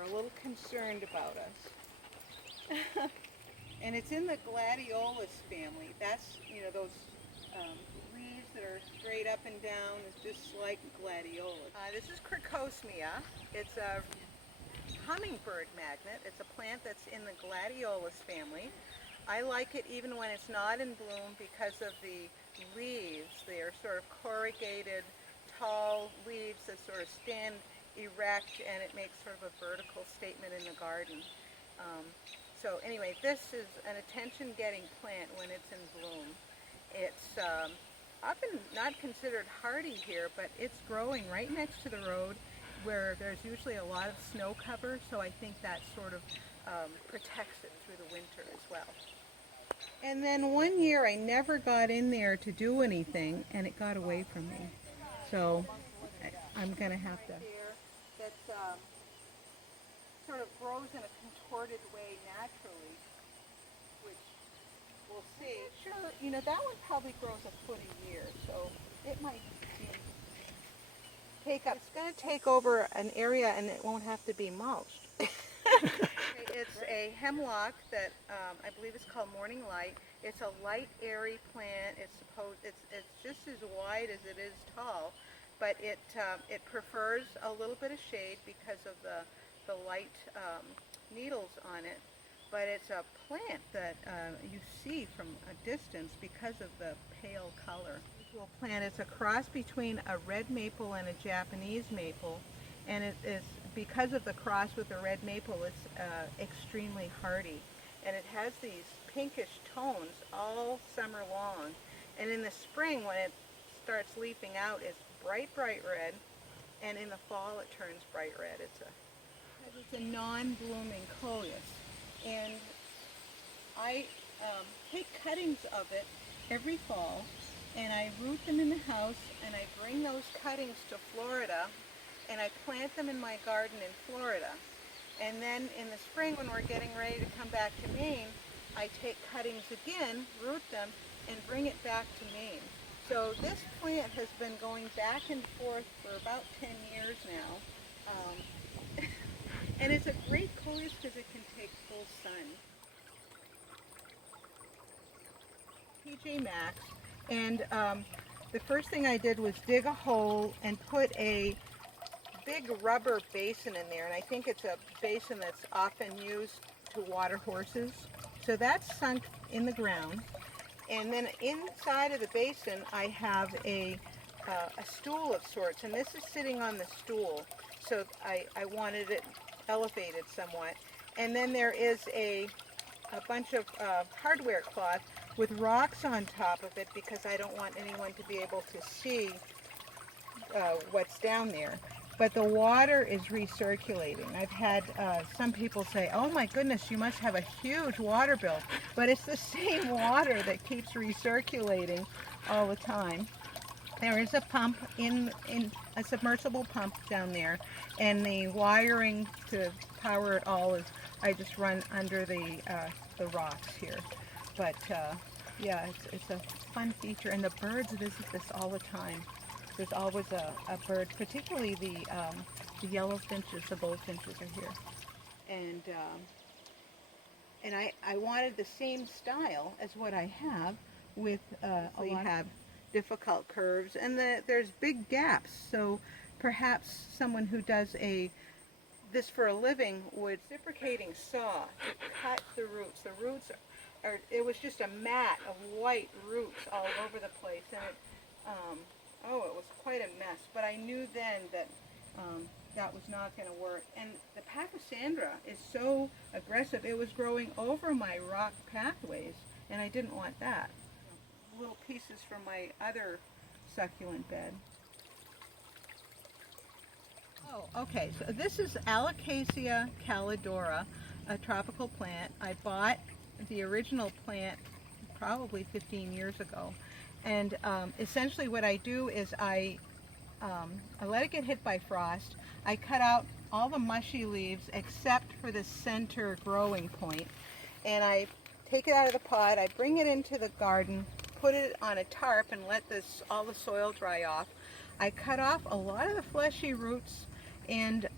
are a little concerned about us. And it's in the gladiolus family. That's, those leaves that are straight up and down, it's just like gladiolus. This is Crocosmia. It's a hummingbird magnet. It's a plant that's in the gladiolus family. I like it even when it's not in bloom because of the leaves. They are sort of corrugated, tall leaves that sort of stand erect, and it makes sort of a vertical statement in the garden. So anyway, this is an attention-getting plant when it's in bloom. It's often not considered hardy here, but it's growing right next to the road where there's usually a lot of snow cover, so I think that sort of protects it through the winter as well. And then one year I never got in there to do anything, and it got away from me. So I'm going to have to. That sort of grows in a contorted way naturally, which we'll see. Sure, that one probably grows a foot a year, so it might take up. It's going to take over an area, and it won't have to be mulched. It's a hemlock that I believe is called Morning Light. It's a light, airy plant. It's just as wide as it is tall, but it prefers a little bit of shade because of the light needles on it. But it's a plant that you see from a distance because of the pale color. Unusual plant. It's a cross between a red maple and a Japanese maple, and it is because of the cross with the red maple. It's extremely hardy, and it has these pinkish tones all summer long. And in the spring, when it starts leafing out, it's bright red, and in the fall it turns bright red. It's a non-blooming coleus, and I take cuttings of it every fall, and I root them in the house, and I bring those cuttings to Florida, and I plant them in my garden in Florida. And then in the spring, when we're getting ready to come back to Maine, I take cuttings again, root them, and bring it back to Maine. So this plant has been going back and forth for about 10 years now. And it's a great coleus because it can take full sun. PJ Maxx, and the first thing I did was dig a hole and put a big rubber basin in there, and I think it's a basin that's often used to water horses. So that's sunk in the ground, and then inside of the basin I have a stool of sorts, and this is sitting on the stool, so I wanted it elevated somewhat. And then there is a bunch of hardware cloth with rocks on top of it because I don't want anyone to be able to see what's down there. But the water is recirculating. I've had some people say, oh my goodness, you must have a huge water bill. But it's the same water that keeps recirculating all the time. There is a pump, in a submersible pump down there, and the wiring to power it all is, I just run under the rocks here. But yeah, it's a fun feature, and the birds visit this all the time. There's always a bird, particularly the yellow finches, the goldfinches are here. And I wanted the same style as what I have with we have difficult curves, and there's big gaps, so perhaps someone who does this for a living would reciprocating saw to cut the roots. The roots it was just a mat of white roots all over the place, and it was quite a mess, but I knew then that that was not going to work. And the Pachysandra is so aggressive, it was growing over my rock pathways, and I didn't want that. Little pieces from my other succulent bed. Oh, okay, so this is Alocasia calidora, a tropical plant. I bought the original plant probably 15 years ago. And essentially what I do is I let it get hit by frost. I cut out all the mushy leaves except for the center growing point. And I take it out of the pot, I bring it into the garden, put it on a tarp and let all the soil dry off. I cut off a lot of the fleshy roots And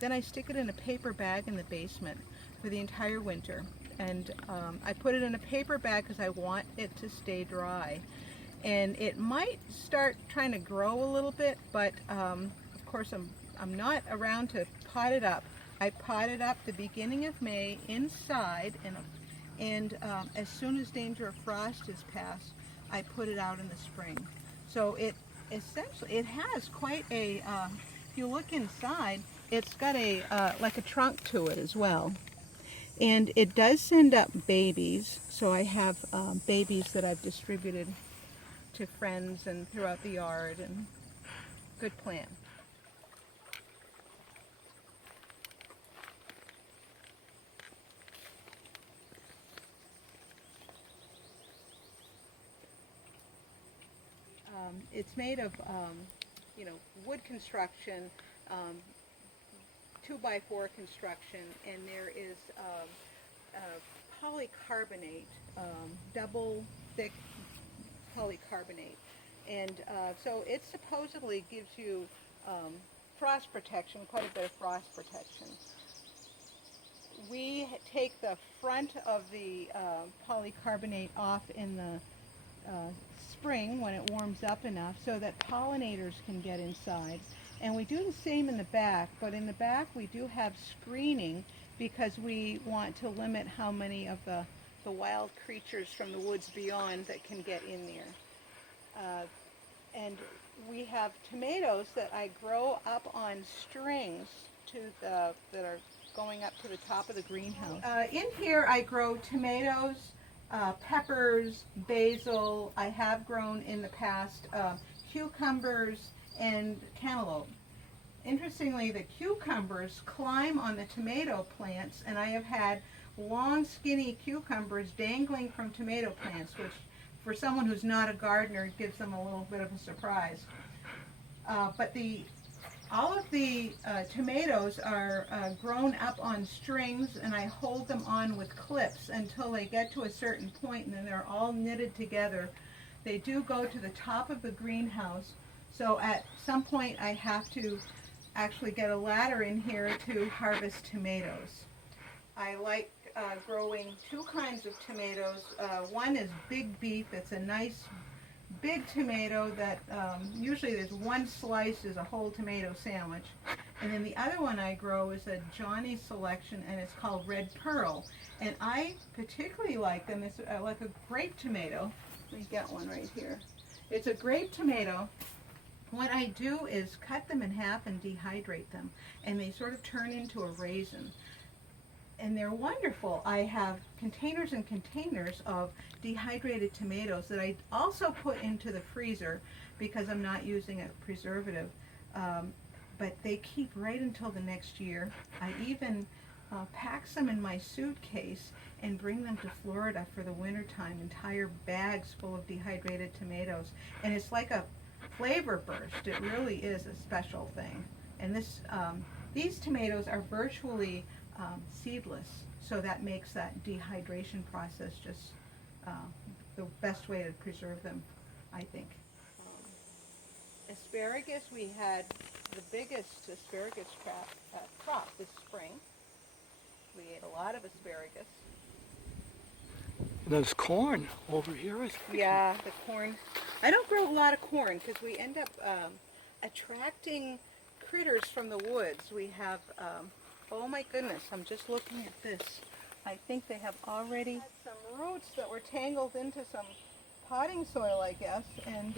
then I stick it in a paper bag in the basement for the entire winter. And I put it in a paper bag because I want it to stay dry. And it might start trying to grow a little bit, but of course I'm not around to pot it up. I pot it up the beginning of May inside, and as soon as danger of frost is past, I put it out in the spring. So it essentially, it has quite a, if you look inside, it's got a like a trunk to it as well. And it does send up babies, so I have babies that I've distributed to friends and throughout the yard, and good plant. It's made of, wood construction, 2x4 construction, and there is polycarbonate, double thick polycarbonate. And so it supposedly gives you frost protection, quite a bit of frost protection. We take the front of the polycarbonate off in the spring when it warms up enough so that pollinators can get inside. And we do the same in the back, but in the back we do have screening because we want to limit how many of the wild creatures from the woods beyond that can get in there. And we have tomatoes that I grow up on strings that are going up to the top of the greenhouse. In here I grow tomatoes, peppers, basil. I have grown in the past cucumbers and cantaloupe. Interestingly, the cucumbers climb on the tomato plants, and I have had long, skinny cucumbers dangling from tomato plants, which for someone who's not a gardener gives them a little bit of a surprise. But all of the tomatoes are grown up on strings, and I hold them on with clips until they get to a certain point, and then they're all knitted together. They do go to the top of the greenhouse, so at some point I have to actually get a ladder in here to harvest tomatoes. I like growing two kinds of tomatoes. One is Big Beef. It's a nice big tomato that usually there's one slice is a whole tomato sandwich. And then the other one I grow is a Johnny selection, and it's called Red Pearl. And I particularly like them. It's like a grape tomato. Let me get one right here. It's a grape tomato. What I do is cut them in half and dehydrate them, and they sort of turn into a raisin. And they're wonderful. I have containers and containers of dehydrated tomatoes that I also put into the freezer because I'm not using a preservative. But they keep right until the next year. I even pack some in my suitcase and bring them to Florida for the wintertime, entire bags full of dehydrated tomatoes. And it's like a flavor burst. It really is a special thing. And these tomatoes are virtually seedless, so that makes that dehydration process just the best way to preserve them, I think. Asparagus, we had the biggest asparagus crop this spring. We ate a lot of asparagus. There's corn over here, I think. Yeah, the corn. I don't grow a lot of corn because we end up attracting critters from the woods. We have oh my goodness, I'm just looking at this. I think they have already had some roots that were tangled into some potting soil, I guess, and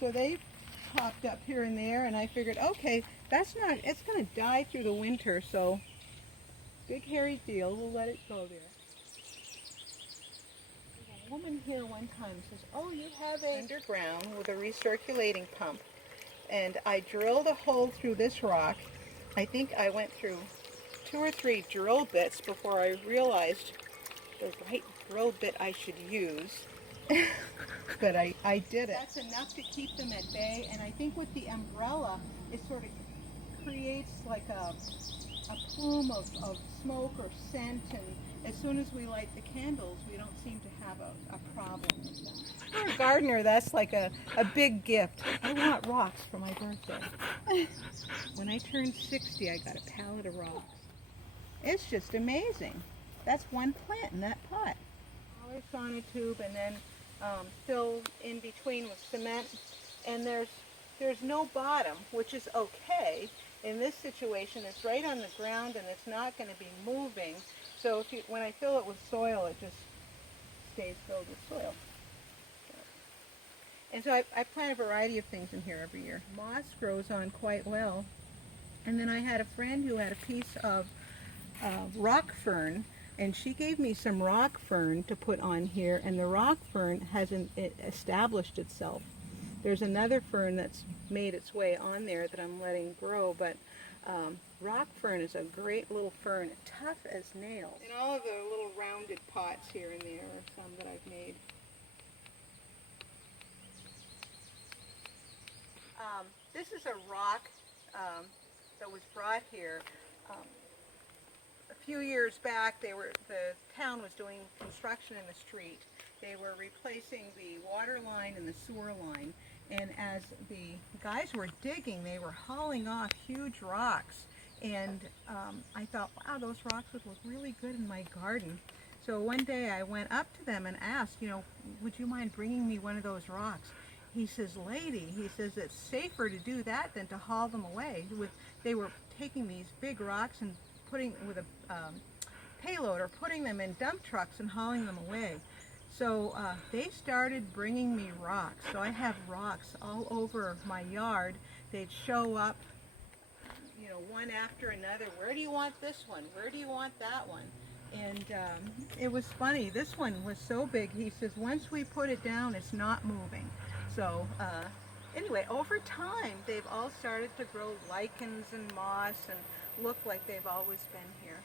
so they popped up here and there, and I figured, okay, it's going to die through the winter, so big hairy deal, we'll let it go there. A woman here one time says, oh, you have a underground with a recirculating pump, and I drilled a hole through this rock. I think I went through 2 or 3 drill bits before I realized the right drill bit I should use. But I did it. That's enough to keep them at bay, and I think with the umbrella, it sort of creates like a plume of smoke or scent, as soon as we light the candles, we don't seem to have a problem with that. For a gardener, that's like a big gift. I want rocks for my birthday. When I turned 60, I got a pallet of rocks. It's just amazing. That's one plant in that pot. Polished on a tube and then filled in between with cement. And there's no bottom, which is okay. In this situation, it's right on the ground and it's not going to be moving. So when I fill it with soil, it just stays filled with soil. And so I plant a variety of things in here every year. Moss grows on quite well. And then I had a friend who had a piece of rock fern, and she gave me some rock fern to put on here, and the rock fern hasn't established itself. There's another fern that's made its way on there that I'm letting grow, but rock fern is a great little fern, tough as nails. And all of the little rounded pots here and there are some that I've made. This is a rock that was brought here. A few years back, the town was doing construction in the street. They were replacing the water line and the sewer line. And as the guys were digging, they were hauling off huge rocks. And I thought, wow, those rocks would look really good in my garden. So one day I went up to them and asked, would you mind bringing me one of those rocks? He says, lady, he says, it's safer to do that than to haul them away. They were taking these big rocks and putting with a payload or putting them in dump trucks and hauling them away. So they started bringing me rocks. So I have rocks all over my yard. They'd show up, one after another. Where do you want this one? Where do you want that one? And it was funny. This one was so big. He says, once we put it down, it's not moving. So anyway, over time, they've all started to grow lichens and moss and look like they've always been here.